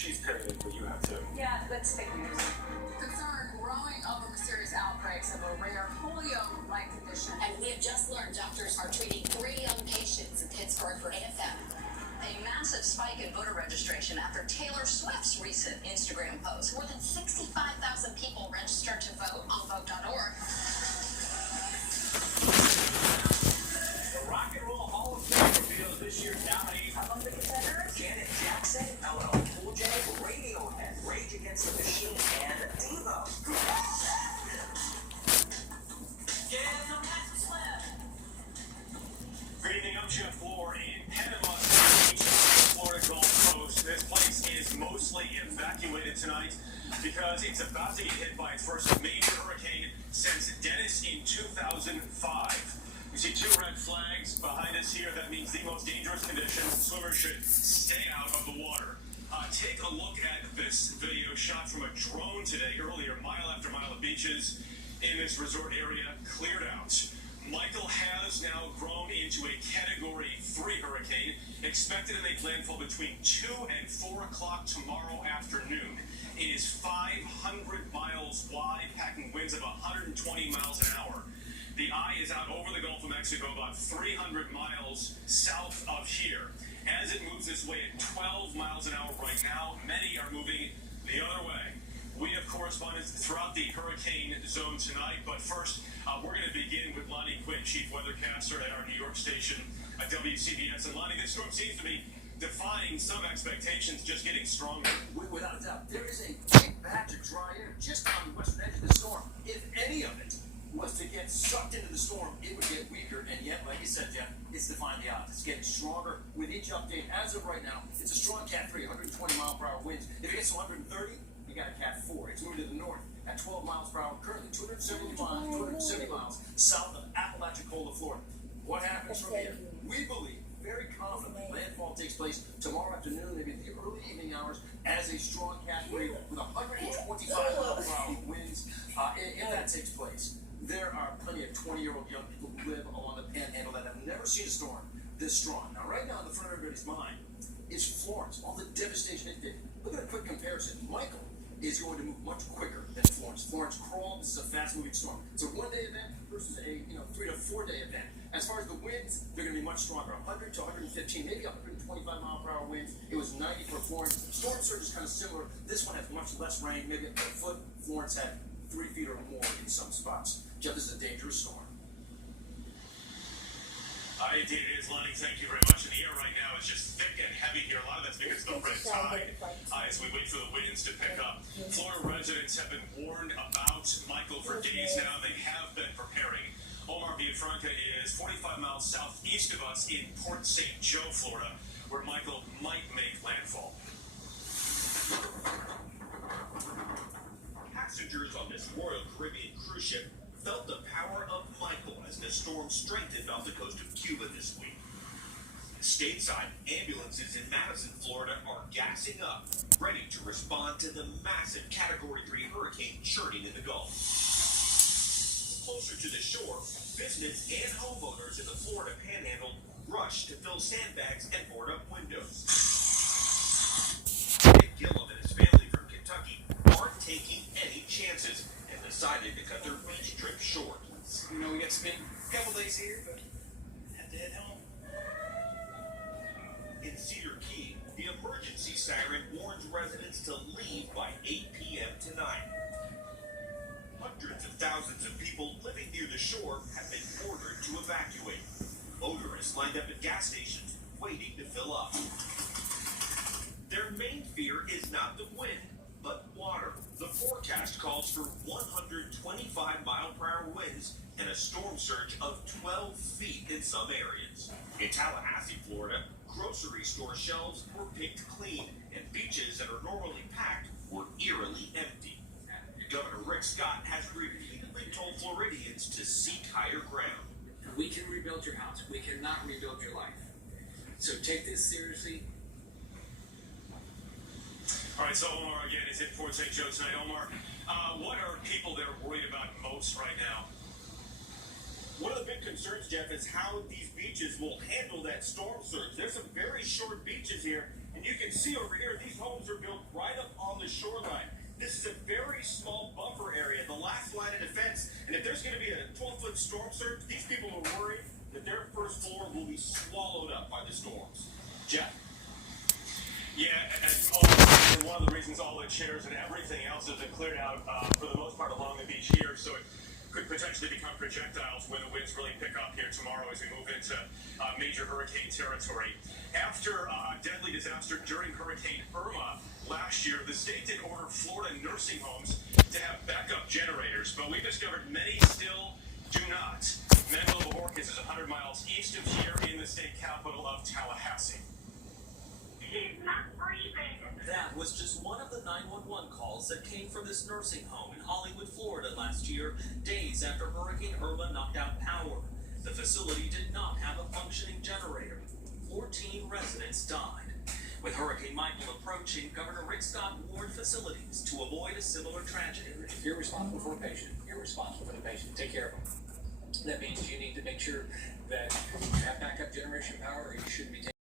She's pitted, but you have to. Yeah, that's fake news. Concern growing over mysterious outbreaks of a rare polio-like condition. And we have just learned doctors are treating 3 young patients in Pittsburgh for AFM. A massive spike in voter registration after Taylor Swift's recent Instagram post. More than 65,000 people registered to vote on vote.org. The Rock and Roll Hall of Fame reveals this year's nominees. Among the contenders, Janet Jackson, LL Cool J, Radiohead, Rage Against the Machine, and Devo. Good evening, I'm Jeff Floor in Panama City Beach, Florida Gulf Coast. This place is mostly evacuated tonight because it's about to get hit by its first major hurricane since Dennis in 2005. You see 2 red flags behind us here. That means the most dangerous conditions. Swimmers should stay out of the water. Take a look at this video shot from a drone today. Earlier, mile after mile of beaches in this resort area cleared out. Michael has now grown into a Category 3 hurricane, expected to make landfall between 2 and 4 o'clock tomorrow afternoon. It is 500 miles wide, packing winds of 120 miles an hour. The eye is out over the Gulf of Mexico, about 300 miles south of here. As it moves this way at 12 miles an hour right now, many are moving the other way. We have correspondents throughout the hurricane zone tonight, but first, we're going to begin with Lonnie Quinn, chief weathercaster at our New York station at WCBS. And Lonnie, this storm seems to be defying some expectations, just getting stronger. Without a doubt, there is a big batch of dry air just on the western edge of the storm. If any of it was to get sucked into the storm, it would get weaker, and yet, like you said, Jeff, it's defying the odds. It's getting stronger with each update. As of right now, it's a strong Cat 3, 120 mile per hour winds. If it gets to 130, you got a Cat 4. It's moving to the north at 12 miles per hour, currently 270 miles south of Apalachicola, Florida. What happens from here? We believe, very confidently, landfall takes place tomorrow afternoon, maybe in the early evening hours, as a strong Cat 3 with 125 mile per hour winds. If that takes place, there are plenty of 20-year-old young people who live along the Panhandle that have never seen a storm this strong. Now, right now, in the front of everybody's mind is Florence, all the devastation it did. Look at a quick comparison. Michael is going to move much quicker than Florence. Florence crawled. This is a fast-moving storm. It's a 1-day event versus a 3 to 4-day event. As far as the winds, they're going to be much stronger. 100 to 115, maybe 125 mile per hour winds. It was 90 for Florence. Storm surge is kind of similar. This one has much less rain, maybe a foot. Florence had 3 feet or more in some spots. Jeff, this is a dangerous storm. Indeed it is, Lonnie. Thank you very much. And the air right now is just thick and heavy here. A lot of that's because of the red tide as we wait for the winds to pick up. Florida residents have been warned about Michael for days now. They have been preparing. Omar Villafranca is 45 miles southeast of us in Port St. Joe, Florida, where Michael might make landfall. Passengers on this Royal Caribbean cruise ship felt the power of Michael as the storm strengthened off the coast of Cuba this week. Stateside, ambulances in Madison, Florida are gassing up, ready to respond to the massive Category 3 hurricane churning in the Gulf. Closer to the shore, business and homeowners in the Florida Panhandle rush to fill sandbags and board up windows. Nick Gillum and his family from Kentucky aren't taking any chances and decided to cut their beach trip short. We got to spend a couple days here, but have to head home. In Cedar Key, the emergency siren warns residents to leave by 8 p.m. tonight. Hundreds of thousands of people living near the shore have been ordered to evacuate. Motorists lined up at gas stations waiting to fill up. Their main fear is not the wind, but water. The forecast calls for 125 mile per hour winds and a storm surge of 12 feet in some areas. In Tallahassee, Florida, grocery store shelves were picked clean and beaches that are normally packed were eerily empty. Governor Rick Scott has repeatedly told Floridians to seek higher ground. We can rebuild your house. We cannot rebuild your life. So take this seriously. All right, so Omar again is in Port St. Joe tonight. Omar, what are people that are worried about most right now? One of the big concerns, Jeff, is how these beaches will handle that storm surge. There's some very short beaches here, and And you can see over here, these homes are built right up on the shoreline. This is a very small buffer area, the last line of defense. And if there's going to be a 12-foot storm surge, these people are worried that their first floor will be swallowed up by the storms. Jeff? Yeah, and one of the reasons all the chairs and everything else has been cleared out for the most part along the beach here, so it could potentially become projectiles when the winds really pick up here tomorrow as we move into major hurricane territory. After a deadly disaster during Hurricane Irma last year, the state did order Florida nursing homes to have backup generators, but we've discovered many still do not. Mandeville Borkins is 100 miles east of here in the state capital of Tallahassee. She's not breathing. That was just one of the 911 calls that came from this nursing home in Hollywood, Florida last year, days after Hurricane Irma knocked out power. The facility did not have a functioning generator. 14 residents died. With Hurricane Michael approaching, Governor Rick Scott warned facilities to avoid a similar tragedy. If you're responsible for a patient, you're responsible for the patient. Take care of them. That means you need to make sure that you have backup generation power, or you shouldn't be taking